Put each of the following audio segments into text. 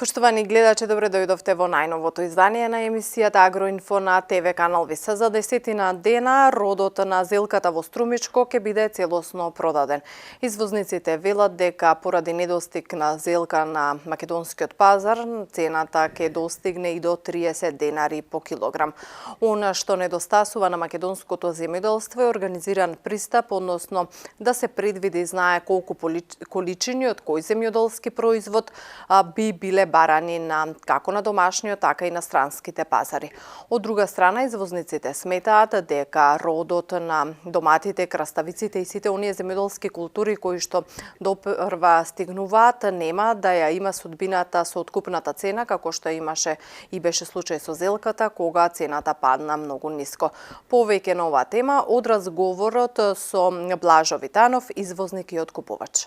Поштовани гледачи, добре дојдовте во најновото издание на емисијата Агроинфо на ТВ канал ВИС. За 10 дена родот на зелката во Струмичко ќе биде целосно продаден. Извозниците велат дека поради недостиг на зелка на македонскиот пазар, цената ќе достигне и до 30 денари по килограм. Она што недостасува на македонското земјоделство е организиран пристап, односно да се предвиди знае колку количини од кој земјоделски производ би биле барани на како на домашниот, така и на странските пазари. Од друга страна, извозниците сметаат дека родот на доматите, краставиците и сите оние земјоделски култури кои што допрва стигнуваат нема да ја има судбината со откупната цена, како што имаше и беше случај со зелката, кога цената падна многу ниско. Повеќе на оваа тема од разговорот со Блажо Витанов, извозник и откупувач.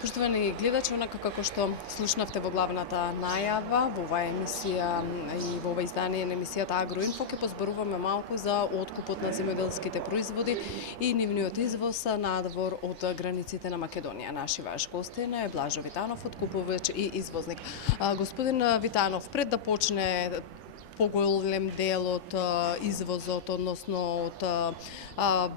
Поштовани гледачи, онака како што слушнавте во главната најава, во оваа емисија и во ова издание на емисијата Агроинфо ќе позборуваме малку за откупот на земјоделските производи и нивниот извоз надвор од границите на Македонија. Наши ваш гостин е Блажо Витанов, откупувач и извозник. Господин Витанов, пред да почне поголем дел од извозот, односно од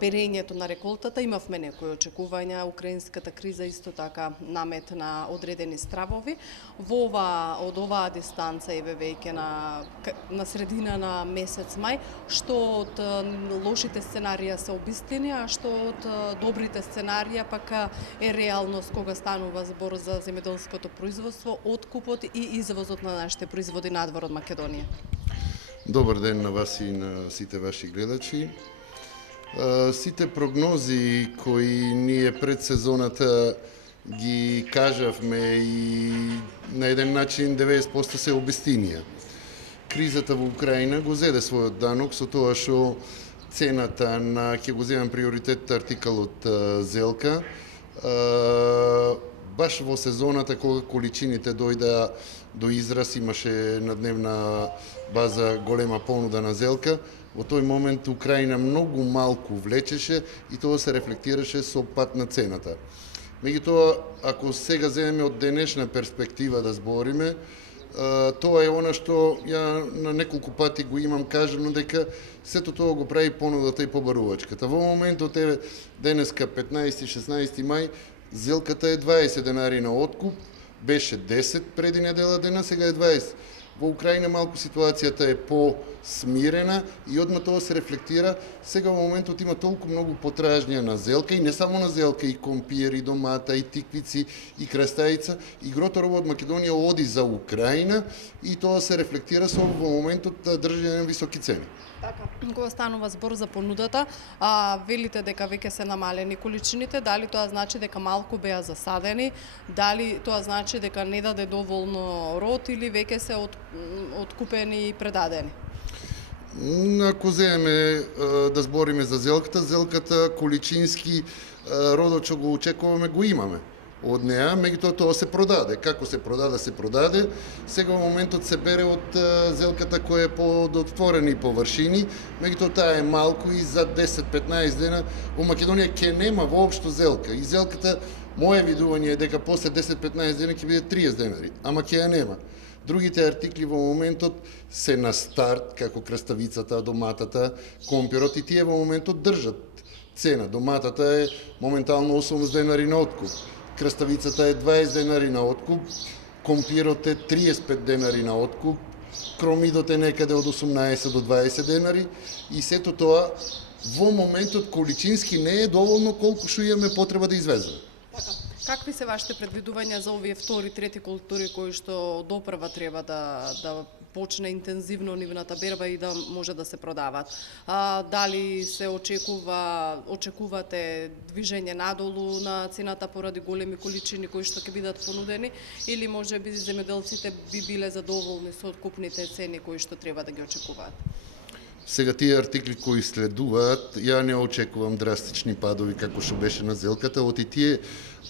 берењето на реколтата, имавме некои очекувања. Украинската криза исто така наметна одредени стравови. Од оваа дистанца и веќе на средина на месец мај, што од лошите сценарија се обистини, а што од добрите сценарија пак е реалност кога станува збор за земјоделското производство, откупот и извозот на нашите производи надвор од Македонија. Добар ден на вас и на сите ваши гледачи. Сите прогнози кои ние пред сезоната ги кажавме и на еден начин 90% се обистинија. Кризата во Украина го зеде својот данок со тоа што цената на, ќе го земам приоритет, артикал од зелка, баш во сезоната кога количините дојдеа до израз, имаше на дневна база голема понуда на зелка, во тој момент Украина многу малку влечеше и тоа се рефлектираше со пат на цената. Меѓутоа, ако сега земеме од денешна перспектива да збориме, тоа е она што ја на неколку пати го имам кажано, дека сето тоа го прави понудата и побарувачката. Во моментот е денеска 15-16 мај, зелката е 20 денари на откуп, беше 10 преди недела дена, сега е 20. Во Украина малку ситуацијата е по-смирена и одма тоа се рефлектира. Сега во моментот има толку многу потражња на зелка и не само на зелка, и компир, и домата, и тиквици, и крастајица. И грото од Македонија оди за Украина и тоа се рефлектира со во моментот држање на високи цени. Така, кога станува збор за понудата, велите дека веќе се намалени количините, дали тоа значи дека малку беа засадени, дали тоа значи дека не даде доволно род или веќе се откупени и предадени? Ако земеме да збориме за зелката количински родот што го очекуваме го имаме од неа, меѓутоа тоа се продаде. Како се продаде, се продаде. Сега во моментот се бере од зелката која е под отворени површини, меѓутоа таа е малку и за 10-15 дена во Македонија ќе нема воопшто зелка. И зелката, моје видување е дека после 10-15 дена ќе биде 30 денари, ама ќе ја нема. Другите артикли во моментот се на старт, како краставицата, доматата, компирот, и тие во моментот држат цена. Доматата е моментално 80 денари на откуп. Краставицата е 20 денари на откуп, компирот е 35 денари на откуп, кромидот е некаде од 18 до 20 денари и сето тоа во моментот количински не е доволно колку што имаме потреба да извеземе. Какви се вашите предвидувања за овие втори, трети култури кои што допрва треба да почне интензивно нивната берба и да може да се продават? Дали се очекувате движење надолу на цената поради големи количини кои што ќе бидат понудени, или може би земјоделците би биле задоволни со откупните цени кои што треба да ги очекуваат? Сега тие артикли кои следуваат, ја не очекувам драстични падови како што беше на зелката, оти тие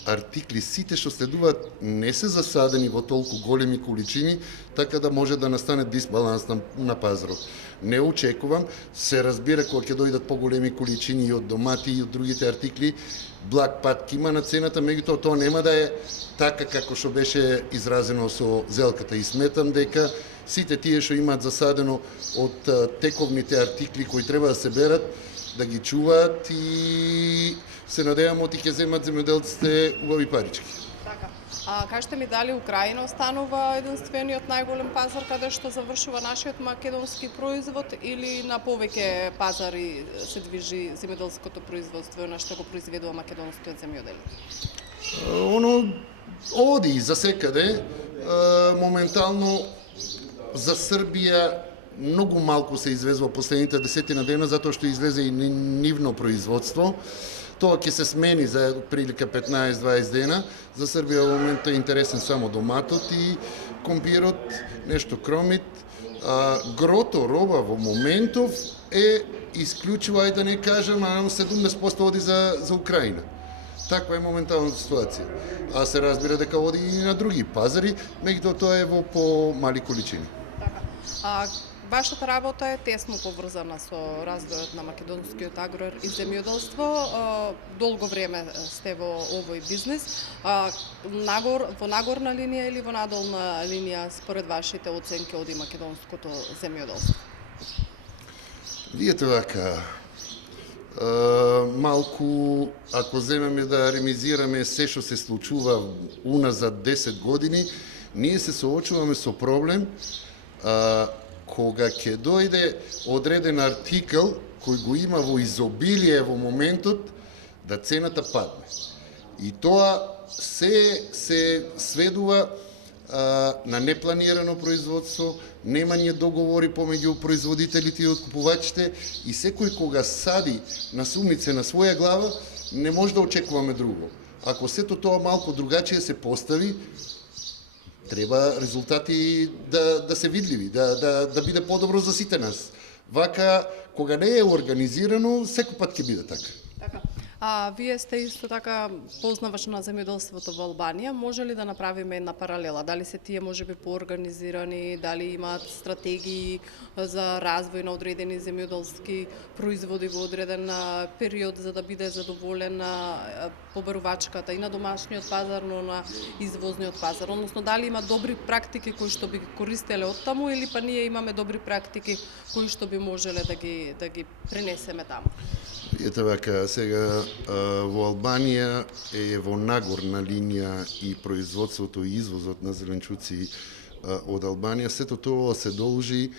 артикли сите што следуваат не се засадени во толку големи количини, така да може да настане дисбаланс на пазарот. Не очекувам, се разбира кога ќе дојдат поголеми количини и од домати и од другите артикли, благ пад ќе има на цената, меѓутоа тоа нема да е така како што беше изразено со зелката, и сметам дека сите тие што имаат засадено од тековните артикли кои треба да се берат, да ги чуваат и се надевам оти ќе земат земјоделците убави парички. Така. Кажете ми дали Украина останува единствениот најголем пазар каде што завршува нашиот македонски производ, или на повеќе пазари се движи земјоделското производство на што го произведува македонскиот земјоделец? Оно оди за секаде, моментално за Србија многу малку се извезува последните 10 дена, затоа што излезе и нивно производство. Тоа ќе се смени за прилика 15-20 дена. За Србија во моментот е интересен само доматот и компирот, нешто кромит. Грото роба во моментов е исклучиво, ајде да не кажам, 70% оди за Украина. Таква е моменталната ситуација. А се разбира дека оди и на други пазари, меѓутоа тоа е во помали количини. Така. Вашата работа е тесно поврзана со развојот на македонскиот агро и земјоделство. Долго време сте во овој бизнис. Во нагорна линија или во надолна линија според вашите оценки оди македонското земјоделство? Видете вака, малку, ако земеме да ремизираме се што се случува уназад 10 години, ние се соочуваме со проблем кога ќе дојде одреден артикл кој го има во изобилие во моментот, да цената падне. И тоа се сведува на непланирано производство, немање договори помеѓу производителите и откупувачите, и секој кога сади на сумице на своја глава, не може да очекуваме друго. Ако сето тоа малку другачие се постави, треба резултати да се видливи, да биде подобро за сите нас. Вака, кога не е организирано, секој пат ќе биде така. Така. Вие сте исто така познавач на земјоделството во Албанија. Може ли да направиме една паралела? Дали се тие можеби поорганизирани, дали имаат стратегии за развој на одредени земјоделски производи во одреден период за да биде задоволена побарувачката и на домашниот пазар, но на извозниот пазар? Односно, дали има добри практики кои што би ги користеле од таму, или па ние имаме добри практики кои што би можеле да ги пренесеме таму? Ете вака, сега во Албанија е во нагорна линија и производството и извозот на зеленчуци од Албанија. Сето тоа се должи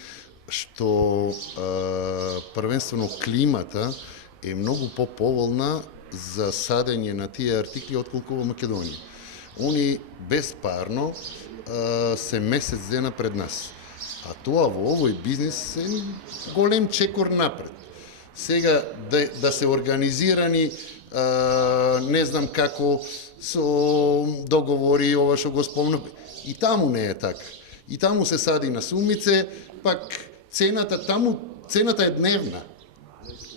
што првенствено климата е многу поповолна за садење на тие артикли отколку во Македонија. Они беспарно се месец дена пред нас. А тоа во овој бизнис е голем чекор напред. Сега да се организирани, не знам како, со договори, ова што го спомнав, и таму не е така. И таму се сади на сумице, пак цената е дневна.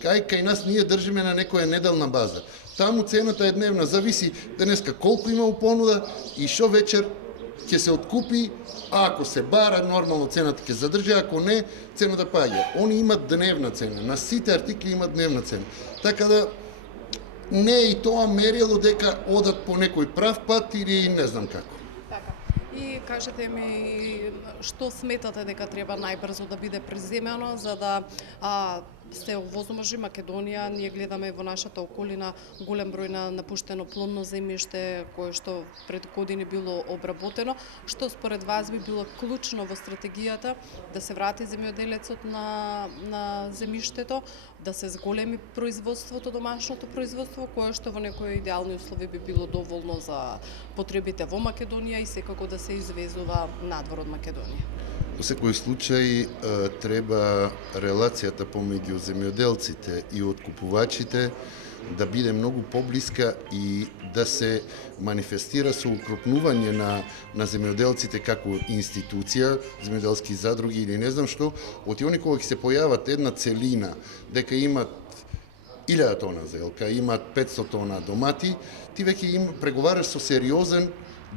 Кај нас ние држиме на некоја неделна база. Таму цената е дневна, зависи денеска колку има у понуда и што вечер ќе се откупи, а ако се бара, нормално цената ќе задржи, ако не, цената паѓа. Они имат дневна цена, на сите артикли имат дневна цена. Така да не е и тоа мерило дека одат по некој прав пат или не знам како. Така. И кажете ми, што сметате дека треба најбрзо да биде преземено за да се овозможи Македонија, ние гледаме во нашата околина голем број на напуштено плодно земјиште кое што пред години било обработено. Што според вас би било клучно во стратегијата да се врати земјоделецот на земјиштето, да се зголеми производството, домашното производство, кое што во некои идеални услови би било доволно за потребите во Македонија и секако да се извезува надвор од Македонија? Во секој случај треба релацијата помеѓу земјоделците и откупувачите да биде многу поблиска и да се манифестира со укрупнување на земјоделците како институција, земјоделски задруги или не знам што, од они кога ќе се појават една целина дека имат 1000 тона зелка, имат 500 тона домати, ти веќе им преговараш со сериозен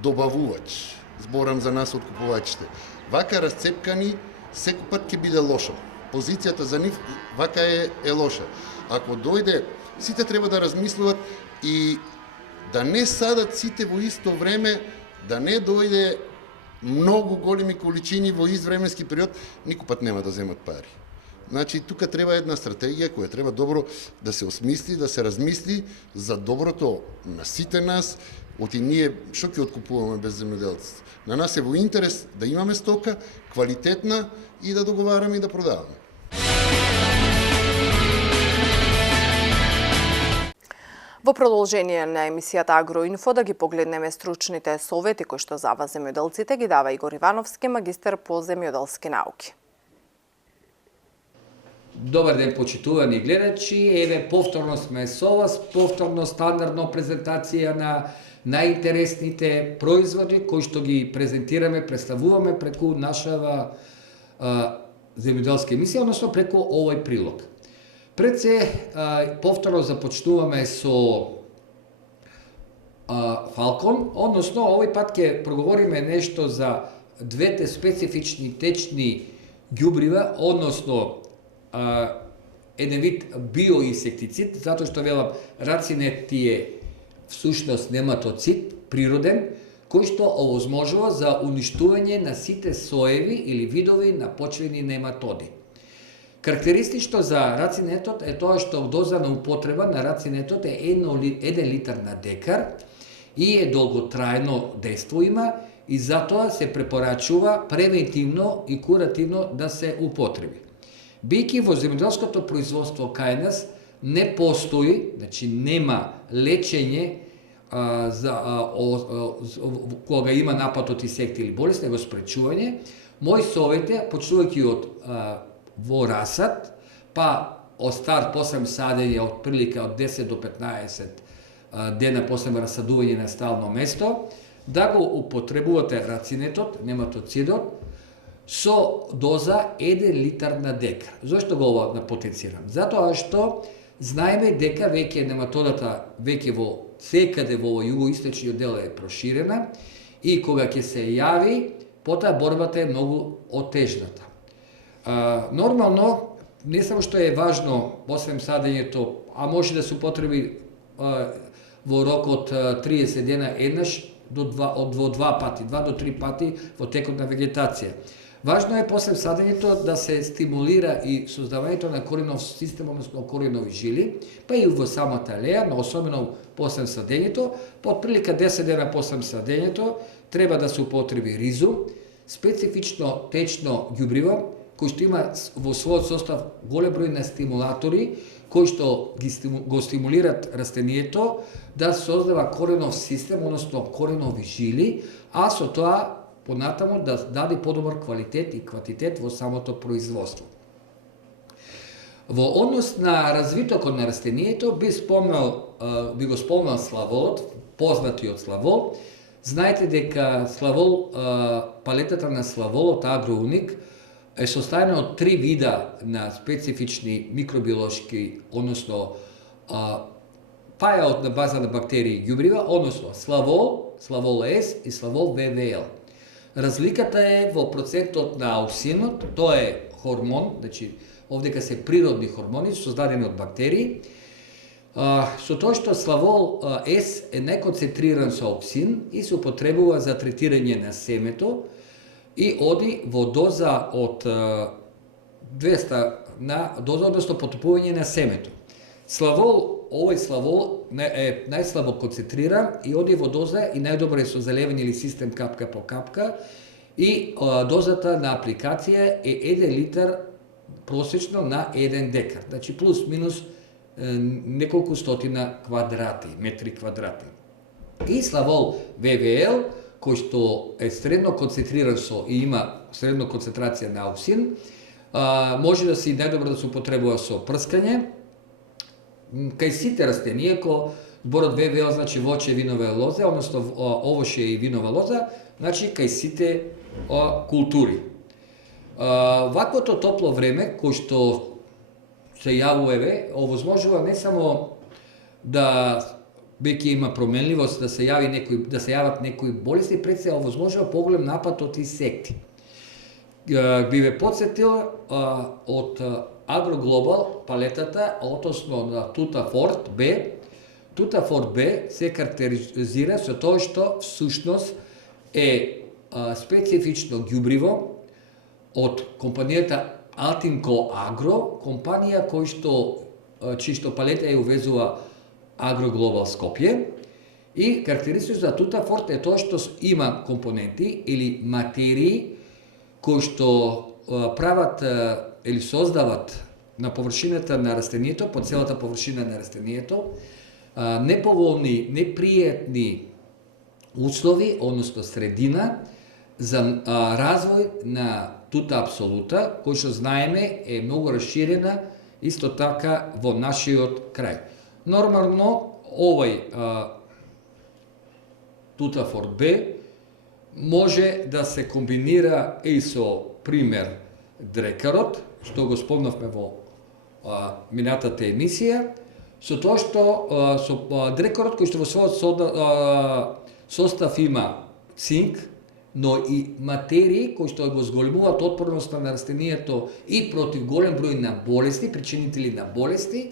добавувач. Зборам за нас откупувачите. Вака расцепкани, секој пат ќе биде лошо. Позицијата за нив вака е лоша. Ако дојде, сите треба да размислуваат и да не садат сите во исто време, да не дојде многу големи количини во ист временски период, никој пат нема да земат пари. Значи, тука треба една стратегија која треба добро да се осмисли, да се размисли за доброто на сите нас, оти ние што ќе откупуваме без земјоделците. На нас е во интерес да имаме стока, квалитетна и да договараме и да продаваме. Во продолжение на емисијата Агроинфо да ги погледнеме стручните совети кои што за вас земјоделците ги дава Игор Ивановски, магистар по земјоделски науки. Добар ден, почитувани гледачи. Еве, повторно сме со вас, повторно стандардно презентација на најинтересните производи кои што ги презентираме, представуваме преку нашава земјоделска емисија, односно преку овој прилог. Пред се, повторно започнуваме со Фалкон, односно овој пат ќе проговориме нешто за двете специфични течни ѓубрива, односно еден вид биоинсектицид, затоа што велам рацинет е всушност нематоцид, природен, кој што овозможува за уништување на сите соеви или видови на почвени нематоди. Карактеристично за рацинетот е тоа што доза на употреба на рацинетот е 1 литар на декар и е долготрајно дејство има и затоа се препорачува превентивно и куративно да се употреби. Бидејќи во земјоделското производство кај нас не постои, значи нема лечење кога има напад од инсекти или болест, него спречување, мој совет е, почнувајќи од во расад, па од старт после садење од прилика од 10 до 15 дена после расадување на стално место, да го употребувате рацинетот, нематоцидот, со доза 1 литар на декар. Зошто го ова потенцирам? Затоа што знаеме дека веќе нематодата веќе во секаде во југоисточниот дел е проширена и кога ќе се јави, потоа борбата е многу отежната. Нормално, не само што е важно после садењето, а може да се употреби во рок од 30 дена еднаш во 2 пати, 2 до 3 пати во текот на вегетација. Важно е после садењето да се стимулира и создавањето на коренов систем, односно коренови жили, па и во самата леја, но особено после садењето, по прилика 10 дена после садењето, треба да се употреби ризум, специфично течно ѓубриво, кој што има во својот состав голем број на стимулатори, кои што го стимулират растението да создава коренов систем, односно коренови жили, а со тоа понатаму да даде подобар квалитет и квантитет во самото производство. Во однос на развитокот на растението би го спомнал славолот, познатиот славол. Знаете дека славол, палетата на славолот Агроуник е составена од 3 вида на специфични микробиолошки, односно паја на база на бактерии и ѓубрива, односно славол, славол С и славол ВВЛ. Разликата е во процентот на ауксинот, тоа е хормон, значи овдека се природни хормони создадени од бактерии, со тоа што славол С е неконцентриран со ауксин и се употребува за третирање на семето и оди во доза од 200 на доза, односно потопување на семето. Славол, овој славол е најслабо концентриран и оди во доза и најдобро е со заливање или систем капка по капка и дозата на апликација е 1 литар просечно на 1 декар. Значи плюс минус неколку стотина метри квадрати. И славол ВВЛ, кој што е средно концентриран и има средно концентрација на ауксин, може да се и најдобро да се употребува со прскање. Кај сите растенија, зборот ВВЛ значи воќе, винове лоза, односно овоше и винова лоза, значи кај сите култури. Ваквото топло време, кој што се јавува, овозможува не само да веќе има променливост, да се јават некои болести, пред се овозможува поголем напад од инсекти. Би ве подсетил од Агроглобал палетата, односно на Тутафорд Б. Тутафорд Б се карактеризира со тоа што всушност е специфично ѓубриво од компанијата Altinco Agro, компанија чишто палета ја увезува Агроглобал Скопје. И карактеристично за Тутафорд е тоа што има компоненти или материи кои што прават или создават на површината на растението, по целата површина на растението, неповолни, непријатни услови, односно средина, за развој на тута апсолута, кој што знаеме е многу расширена исто така во нашиот крај. Нормално, овој Тутафорд Б може да се комбинира и со пример дрекарот, што го спомнавме во минатата емисија, со тоа што со дрекарот кој што во својот состав има цинк, но и материи кои што го зголемуваат отпорноста на растението и против голем број на болести, причинители на болести,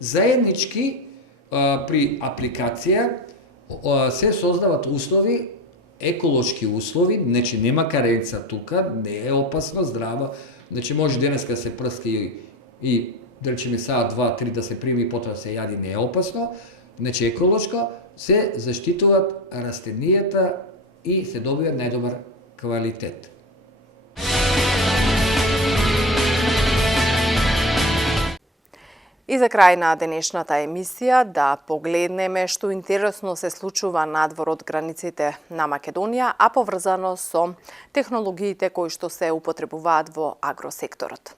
заеднички при апликација се создават услови, еколошки услови, значи нема каренца тука, не е опасно, здрава, значи може денеска се прски и да речеме саат, 2-3 да се прими и потоа се јади, не е опасно, значи еколошко се заштитуваат растенијата и се добива најдобар квалитет. И за крај на денешната емисија да погледнеме што интересно се случува надвор од границите на Македонија, а поврзано со технологиите кои што се употребуваат во агросекторот.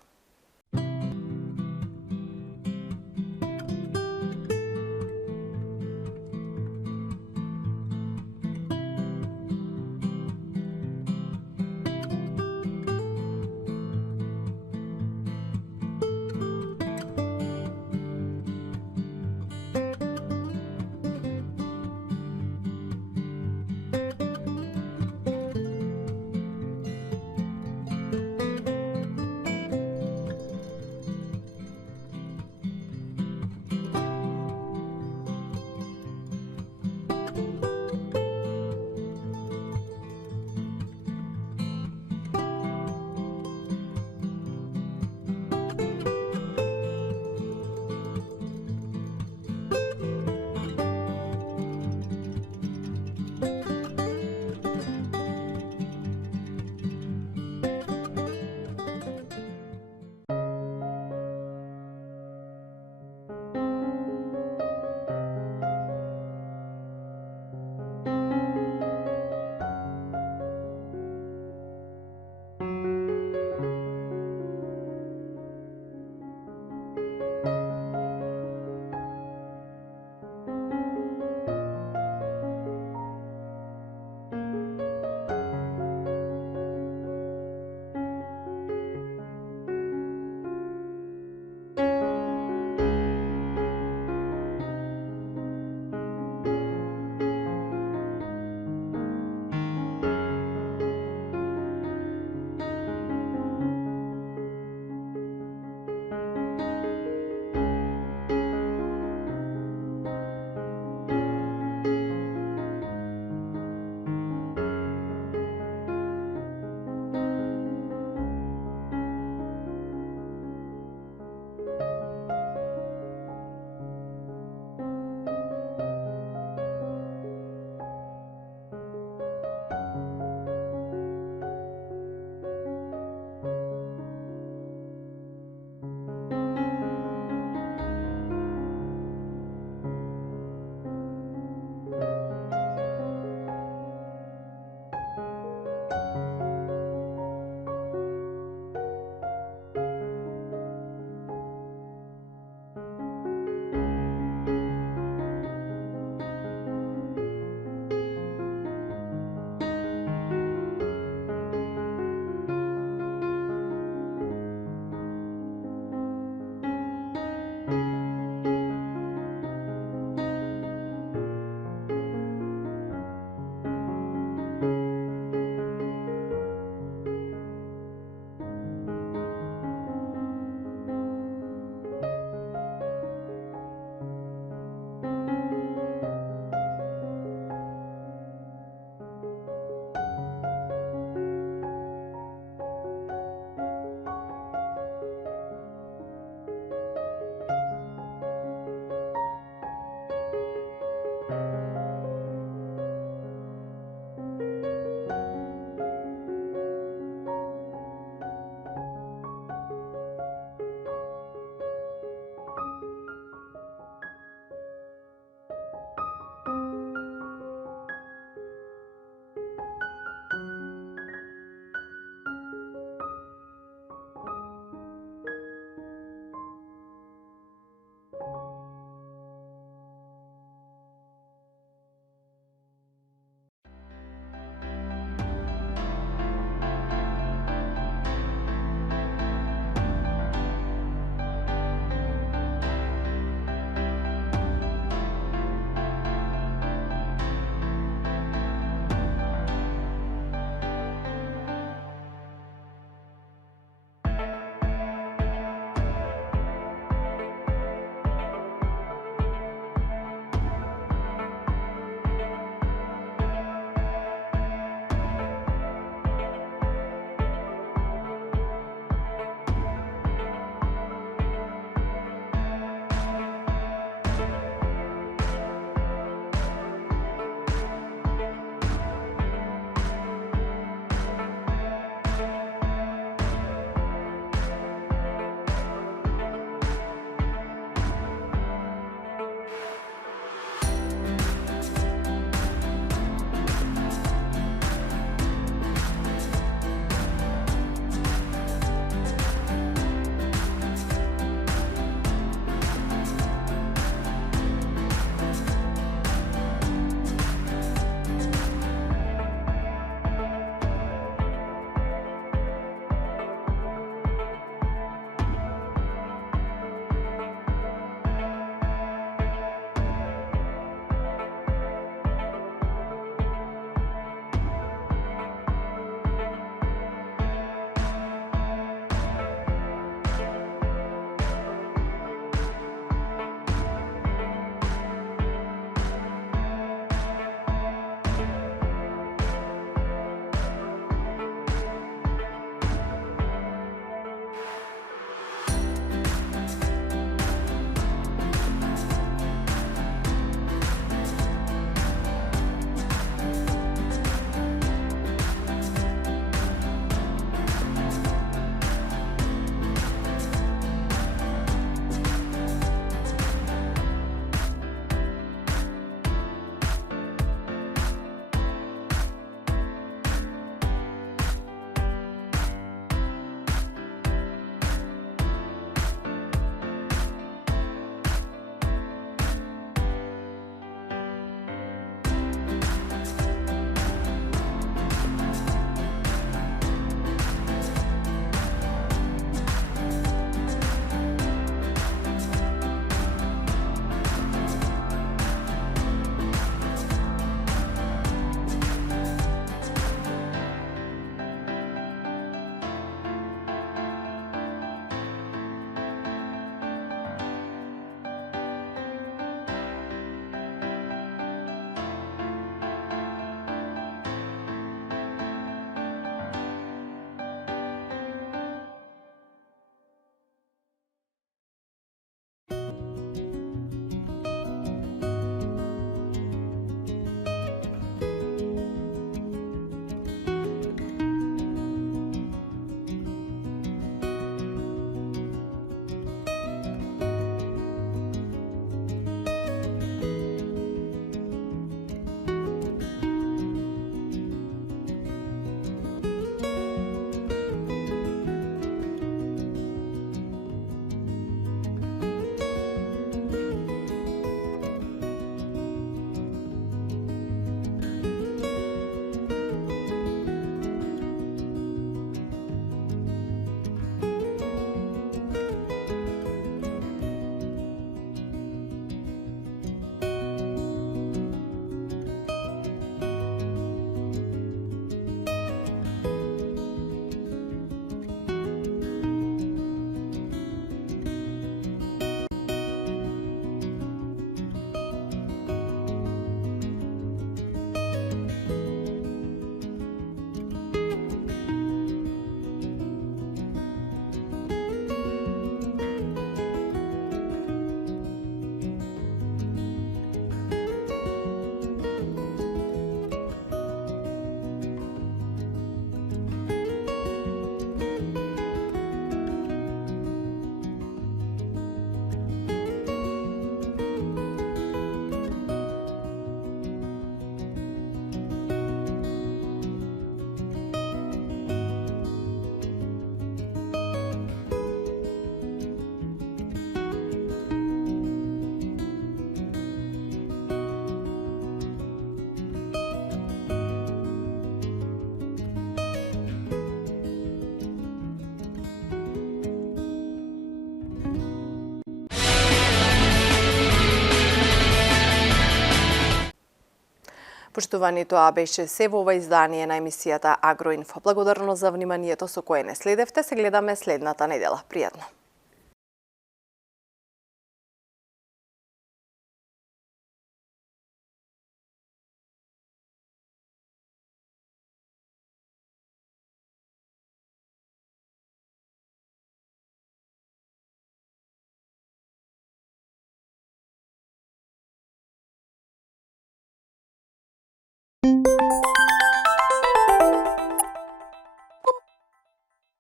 Почитувани, тоа беше се во ова издание на емисијата Агроинфо. Благодарно за вниманието со кое не следевте. Се гледаме следната недела. Пријатно.